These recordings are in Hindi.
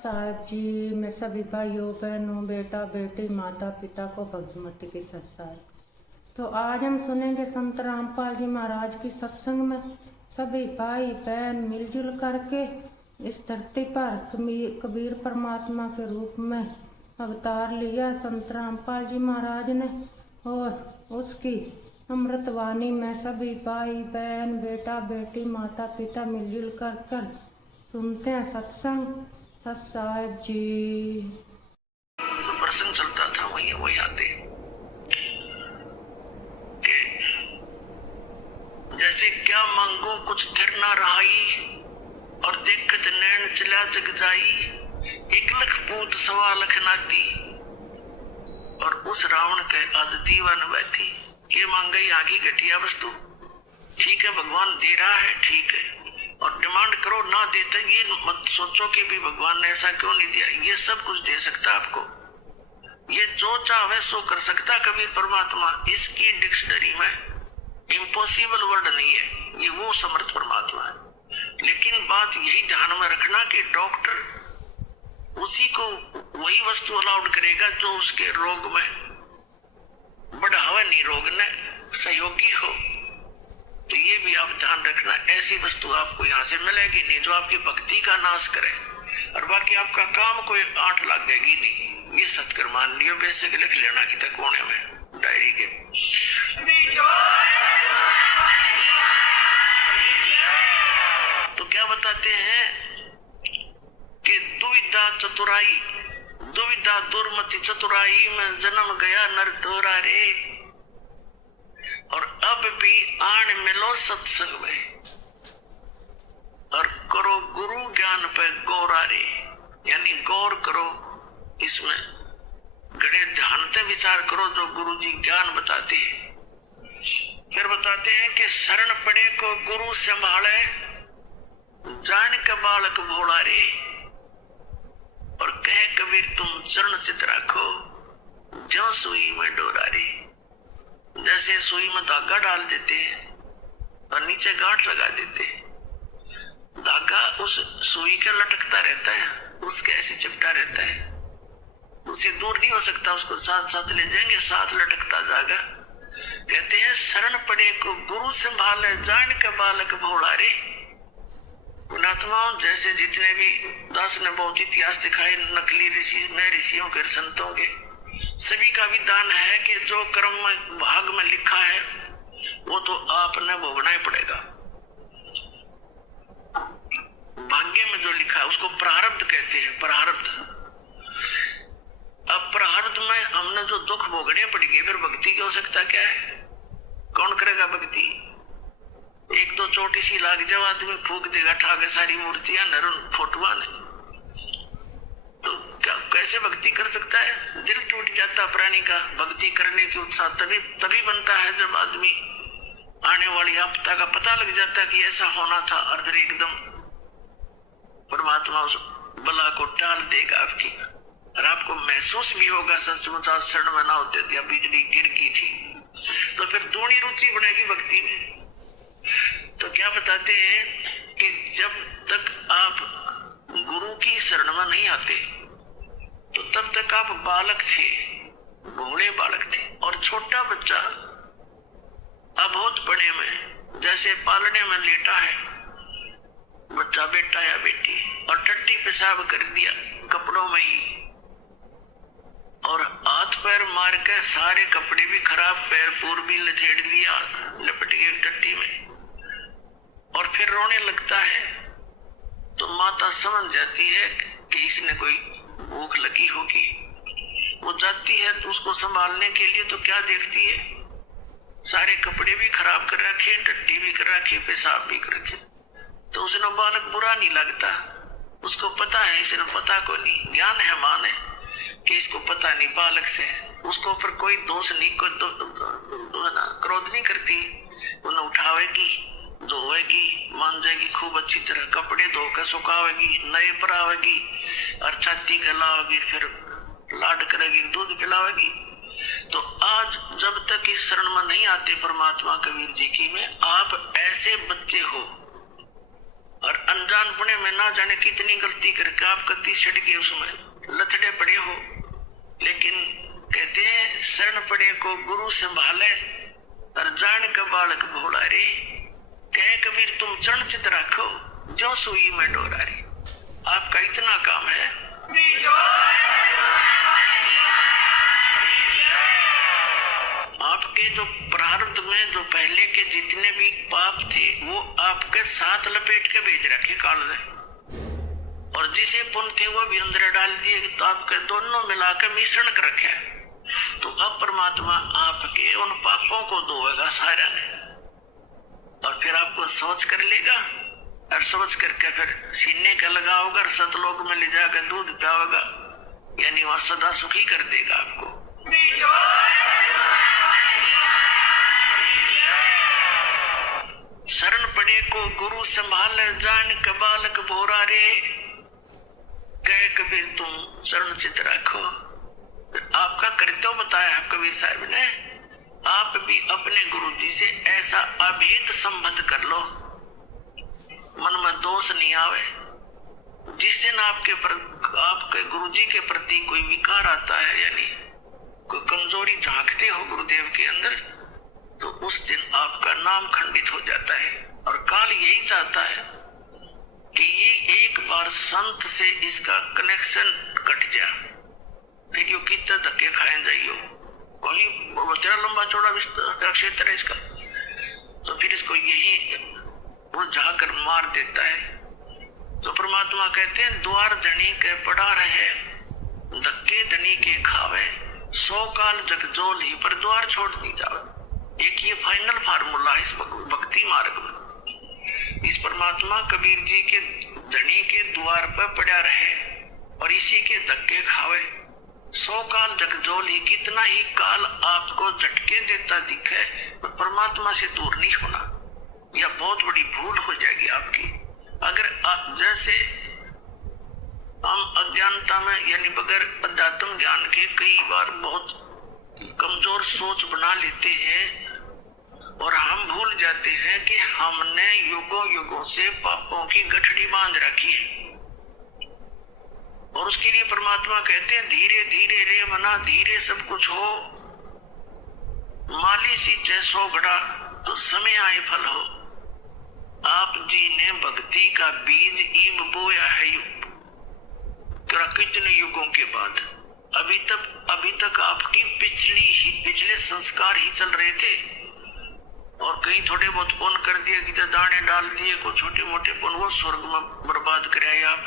साहब जी, मैं सभी भाइयों बहनों बेटा बेटी माता पिता को भक्तिमती की सत्साई। तो आज हम सुनेंगे संत रामपाल जी महाराज की सत्संग में सभी भाई बहन मिलजुल करके इस धरती पर कबीर परमात्मा के रूप में अवतार लिया संत रामपाल जी महाराज ने, और उसकी अमृतवाणी में सभी भाई बहन बेटा बेटी माता पिता मिलजुल कर सुनते हैं सत्संग। सत साहिब जी प्रसंग चलता था वही आते कि जैसे क्या मांगो कुछ थिर ना रहाई, और देखत नैन चला जग जाई, 1 लख पूत 1.25 लाख नाती, और उस रावण के आज दीवान बैठी। ये मांगई आगे घटिया वस्तु, ठीक है भगवान दे रहा है ठीक है, और डिमांड करो ना देते ये मत सोचो कि भी भगवान ने ऐसा क्यों नहीं दिया। ये सब कुछ दे सकता आपको, ये जो चाहे सो कर सकता कबीर परमात्मा। इसकी डिक्शनरी में इम्पॉसिबल वर्ड नहीं है, ये वो समर्थ परमात्मा है। लेकिन बात यही ध्यान में रखना कि डॉक्टर उसी को वही वस्तु अलाउड करेगा जो उसके रोग में बढ़ावा नहीं, रोग ने सहयोगी हो। तो ये भी आप ध्यान रखना, ऐसी वस्तु आपको यहाँ से मिलेगी नहीं जो आपकी भक्ति का नाश करे, और बाकी आपका काम कोई 8 लगेगी नहीं। ये सत्कर मान लियो, बेसिक लिख लेना कि तक कोने में डायरी के। तो क्या बताते हैं कि दुविधा चतुराई, दुविधा दुर्मति चतुराई में जन्म गया नर तोरा रे, और अब भी आन मिलो सत्संग में, और करो गुरु ज्ञान पे गौरा रे, यानी गौर करो इसमें, गड़े ध्यान से विचार करो जो गुरु जी ज्ञान बताते हैं। फिर बताते हैं कि शरण पड़े को गुरु संभाले, जान के बालक भोला रे, और कहे कबीर तुम चरण चित रखो, जो सुई में डोरा रे। जैसे सुई में धागा डाल देते हैं और नीचे गांठ लगा देते हैं, धागा उस सुई के लटकता रहता है, उसके ऐसे चिपटा रहता है, उससे दूर नहीं हो सकता, उसको साथ साथ ले जाएंगे, साथ लटकता जाएगा। कहते हैं शरण पड़े को गुरु संभाले, जान के बालक भोला रे। पुणात्माओं जैसे जितने भी दास ने बहुत इतिहास दिखाए, नकली ऋषि नए ऋषियों के संतों के, सभी का विधान है कि जो कर्म में भाग में लिखा है वो तो आपने भोगना ही पड़ेगा। भाग्य में जो लिखा है उसको प्रारब्ध कहते हैं, प्रारब्ध। अब प्रारब्ध में हमने जो दुख भोगने पड़ेगी, फिर भक्ति की आवश्यकता क्या है? कौन करेगा भक्ति? एक दो चोटी सी लाग जाओ, आदमी फूक देगा ठाके सारी मूर्तियां नरुन फोटुआ ने, तो क्या कैसे भक्ति कर सकता है? दिल टूट जाता प्राणी का। भक्ति करने की उत्साह तभी बनता है जब आदमी आने वाली आपदा का पता लग जाता है कि ऐसा होना था, और फिर एकदम परमात्मा उस बला को टाल देगा आपकी, और आपको महसूस भी होगा सचमुच आज शरण में ना होते थे, बिजली गिर गई थी, तो फिर दूनी रुचि बनेगी भक्ति में। तो क्या बताते हैं कि जब तक आप गुरु की शरण में नहीं आते तो तब तक आप बालक थे, भोले बालक थे, और छोटा बच्चा अबोध बड़े में जैसे पालने में लेटा है बच्चा, बेटा या बेटी, और टट्टी पेशाब कर दिया कपड़ों में ही, और हाथ पैर मार के सारे कपड़े भी खराब, पैर पूर भी लथेड़ लिया लपट के टट्टी में, और फिर रोने लगता है, तो माता समझ जाती है कि इसने कोई भूख लगी होगी। वो जाती है तो उसको संभालने के लिए, तो क्या देखती है? सारे कपड़े भी खराब कर रखे, टट्टी भी कर रखी, पेशाब भी कर रखे, तो उसने बालक बुरा नहीं लगता, उसको पता है, इसने पता को नहीं, ज्ञान है मां ने कि इसको पता नहीं बालक से, उसको ऊपर कोई दोष नहीं, कोई क्रोध नहीं करती, उन्हें उठावेगी, धोएगी, मान जाएगी खूब अच्छी तरह, कपड़े धोकर सुखावेगी, नए परावेगी, और छाती गलावेगी, फिर लाड करेगी, दूध पिलावेगी। तो आज जब तक इस शरण में नहीं आते परमात्मा कबीर जी की में, आप ऐसे बच्चे हो और अनजानपने में ना जाने कितनी गलती करके आप कत्ती छट गए, उसमें लथड़े पड़े हो। लेकिन कहते हैं शरण पड़े को गुरु संभाले और जान का बालक भोला रे। कहे कबीर तुम चरण चित रखो जो सुई में डोरा रे। आपका इतना काम है। आपके जो प्रारब्ध में जो पहले के जितने भी पाप थे वो आपके साथ लपेट के भेज रखे काल में, और जिसे पुण्य थे वो भी अंदर डाल दिए, तो आपके दोनों मिलाकर मिश्रण कर रखे। तो अब परमात्मा आपके उन पापों को धोएगा सारा ने, और फिर आपको सोच कर लेगा, और सोच करके फिर सीने का लगाओगा और सतलोक में ले जाकर दूध पियाओगा, यानी वह सदा सुखी कर देगा आपको। शरण पड़े को गुरु संभाल जान का बालक भोरा रे। कहे कबीर तुम शरण चित रखो। आपका कर्तव्य बताया कबीर साहब ने, आप भी अपने गुरु जी से ऐसा अभेद संबंध कर लो, मन में दोष नहीं आवे। जिस दिन आपके गुरु जी के प्रति कोई विकार आता है, यानी कोई कमजोरी झांकते हो गुरुदेव के अंदर, तो उस दिन आपका नाम खंडित हो जाता है। और काल यही चाहता है कि ये एक बार संत से इसका कनेक्शन कट जाए, फिर यो कितने धक्के खाए जाइयो, कोई तेरा लंबा चौड़ा क्षेत्र है इसका, तो फिर इसको यही उलझा कर मार देता है। तो परमात्मा कहते हैं द्वार धनी के पड़ा रहे, धक्के धनी के खावे, 100 काल जगजोल ही पर द्वार छोड़ दी जावे। एक ये फाइनल फार्मूला इस भक्ति मार्ग में। इस परमात्मा कबीर जी के धनी के द्वार पर पड़ा रहे और इसी के धक्के खावे, 100 काल जगजोल ही, कितना ही काल आपको झटके देता दिखे, तो परमात्मा से दूर नहीं होना, यह बहुत बड़ी भूल हो जाएगी आपकी। अगर आप जैसे हम अज्ञानता में, यानी बगैर अध्यात्म ज्ञान के कई बार बहुत कमजोर सोच बना लेते हैं, और हम भूल जाते हैं कि हमने युगों युगों से पापों की गठड़ी बांध रखी है। और उसके लिए परमात्मा कहते हैं धीरे धीरे रे मना, धीरे सब कुछ हो, माली सी जैसो घड़ा तो समय आए फल हो। आप जी ने भक्ति का बीज ईब बोया है कितने युगों के बाद, अभी तक आपकी पिछले संस्कार ही चल रहे थे, और कहीं थोड़े बहुत पुण्य कर दिए, कि दाने डाल दिए, को छोटे मोटे पुण्य, वो स्वर्ग में बर्बाद कराए आप।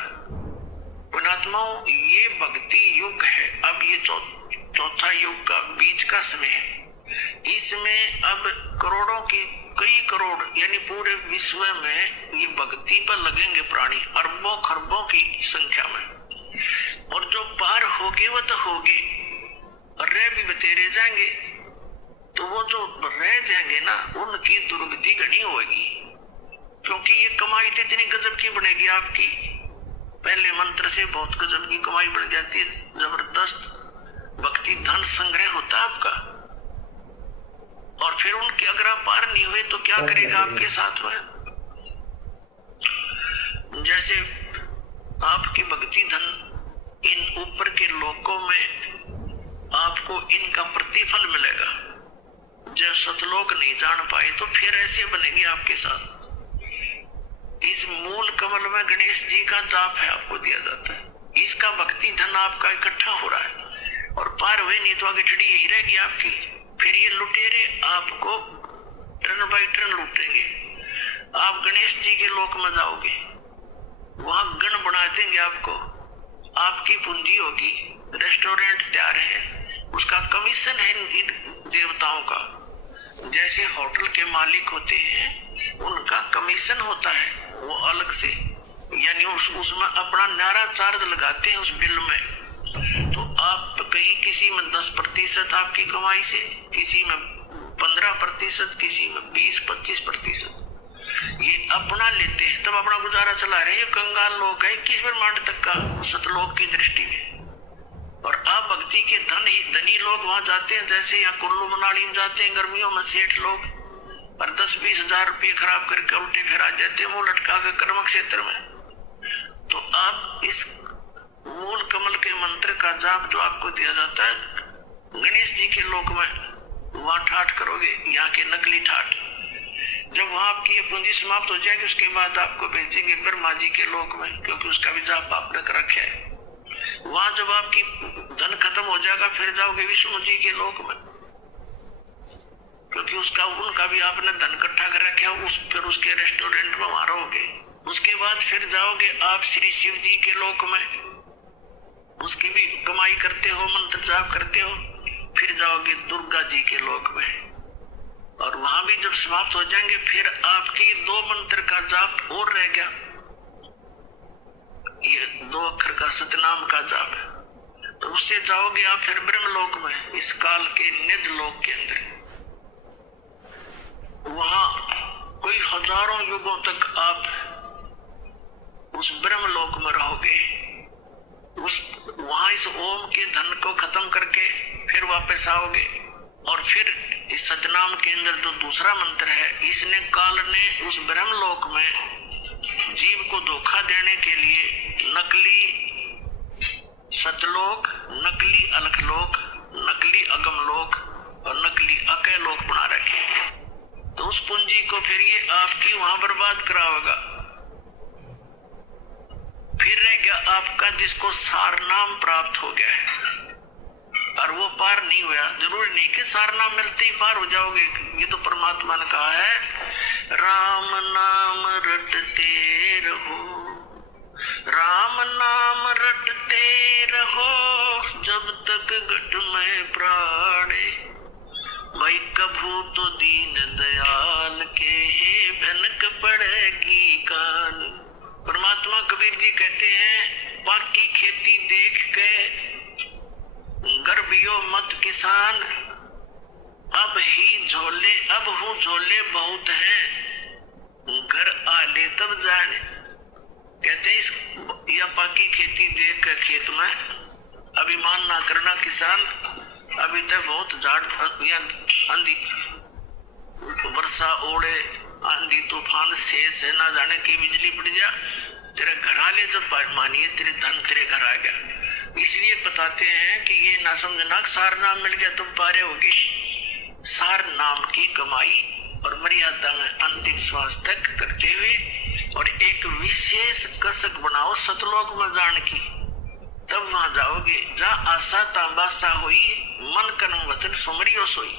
पुणात्माओं, ये भक्ति युग है। अब ये चौथा युग का बीज का समय है। इसमें अब करोड़ों की, कई करोड़, यानी पूरे विश्व में ये भक्ति पर लगेंगे प्राणी, अरबों खरबों की संख्या में। और जो पार होगे वो तो होगे, और रह भी बतेरे जाएंगे, तो वो जो रह जाएंगे ना, उनकी दुर्गति घनी होगी, क्योंकि ये कमाई तो इतनी गजब की बनेगी आपकी। पहले मंत्र से बहुत गजब की कमाई बन जाती है, जबरदस्त भक्ति धन संग्रह होता है आपका। और फिर उनके अगर आप पार नहीं हुए तो क्या करेगा आपके साथ में। जैसे आपकी भक्ति धन इन ऊपर के लोकों में आपको इनका प्रतिफल मिलेगा, जब सतलोक नहीं जान पाए तो फिर ऐसे बनेंगे आपके साथ। इस मूल कमल में गणेश जी का जाप है, आपको दिया जाता है, इसका भक्ति धन आपका इकट्ठा हो रहा है, और पार हुए नहीं तो आगे ठड़ी यही रहेगी आपकी। फिर ये लुटेरे आपको टर्न बाई टर्न लूटेंगे। आप गणेश जी के लोक में जाओगे, वहां गण बना देंगे आपको, आपकी पूंजी होगी, रेस्टोरेंट तैयार है, उसका कमीशन है इन देवताओं का। जैसे होटल के मालिक होते हैं, उनका कमीशन होता है वो अलग से, यानी उसमें अपना नारा चार्ज लगाते हैं उस बिल में। तो आप कहीं किसी में 10% आपकी कमाई से, किसी में 15%, किसी में 20-25%, ये अपना लेते हैं, तब अपना गुजारा चला रहे हैं। ये कंगाल लोग है 21 ब्रह्मांड तक का सतलोक की दृष्टि में। और आप भक्ति के धनी लोग वहां जाते हैं, जैसे यहाँ कुल्लू मनाली में जाते हैं गर्मियों में सेठ लोग, और 10-20 हजार रुपये खराब करके उल्टे फिर आ जाते मुंह लटका के कर्म क्षेत्र में। तो आप इस मूल कमल के मंत्र का जाप जो आपको दिया जाता है गणेश जी के लोक में, वहां ठाठ करोगे, यहाँ के नकली ठाठ। जब वहां आपकी ये पूंजी समाप्त हो जाएगी उसके बाद आपको भेजेंगे ब्रह्मा जी के लोक में, क्योंकि उसका भी जाप आपने कर रखा है। वहां जब आपकी धन खत्म हो जाएगा फिर जाओगे विष्णु जी के लोक में, क्योंकि उनका भी आपने धन इकट्ठा कर रखा है। फिर उसके रेस्टोरेंट में वहां रहोगे। उसके बाद फिर जाओगे आप श्री शिव जी के लोक में, उसकी भी कमाई करते हो, मंत्र जाप करते हो। फिर जाओगे दुर्गा जी के लोक में, और वहां भी जब समाप्त हो जाएंगे फिर आपकी 2 मंत्र का जाप और रह गया, ये 2 अक्षर का सतनाम का जाप है। तो उससे जाओगे आप फिर ब्रह्मलोक में, इस काल के निज लोक के अंदर। वहां कोई हजारों युगों तक आप उस ब्रह्मलोक में रहोगे। वहां इस ओम के धन को खत्म करके फिर वापस आओगे, और फिर इस सतनाम के अंदर जो दूसरा मंत्र है, इसने काल ने उस ब्रह्मलोक में जीव को धोखा देने के लिए नकली सतलोक, नकली अलखलोक, नकली अगमलोक और नकली अकैलोक बना रखे। तो उस पूंजी को फिर ये आपकी वहां बर्बाद कराएगा। फिर रह गया आपका जिसको सार नाम प्राप्त हो गया है और वो पार नहीं हुआ। जरूरी नहीं कि सार नाम मिलते ही पार हो जाओगे, ये तो परमात्मा ने कहा है, राम नाम रटते रहो, राम नाम रटते रहो, जब तक घट में प्राणे, भाई कभू तो दीन दयाल के भनक पड़ेगी कान। परमात्मा कबीर जी कहते हैं, बाकी खेती देख के गर्भियो मत किसान, अब हूँ झोले बहुत हैं, घर आले तब जाने। कहते हैं या बाकी खेती देख कर खेत में अभिमान ना करना किसान, अभी तक बहुत झाड़ या आंधी वर्षा ओढ़े आंधी तूफान से ना जाने की बिजली पड़ जा, तेरे घर आले जब मानिए तेरे धन तेरे घर आ गया। इसलिए बताते हैं कि ये ना समझना सार नाम मिल गया तुम पारे होगी। सार नाम की कमाई और मर्यादा में अंतिम श्वास तक करते हुए, और एक विशेष कसक बनाओ सतलोक में जान की, तब वहां जाओगे जहाँ आशा तांबासा हुई, मन कर्म वचन सुमरियो सोई।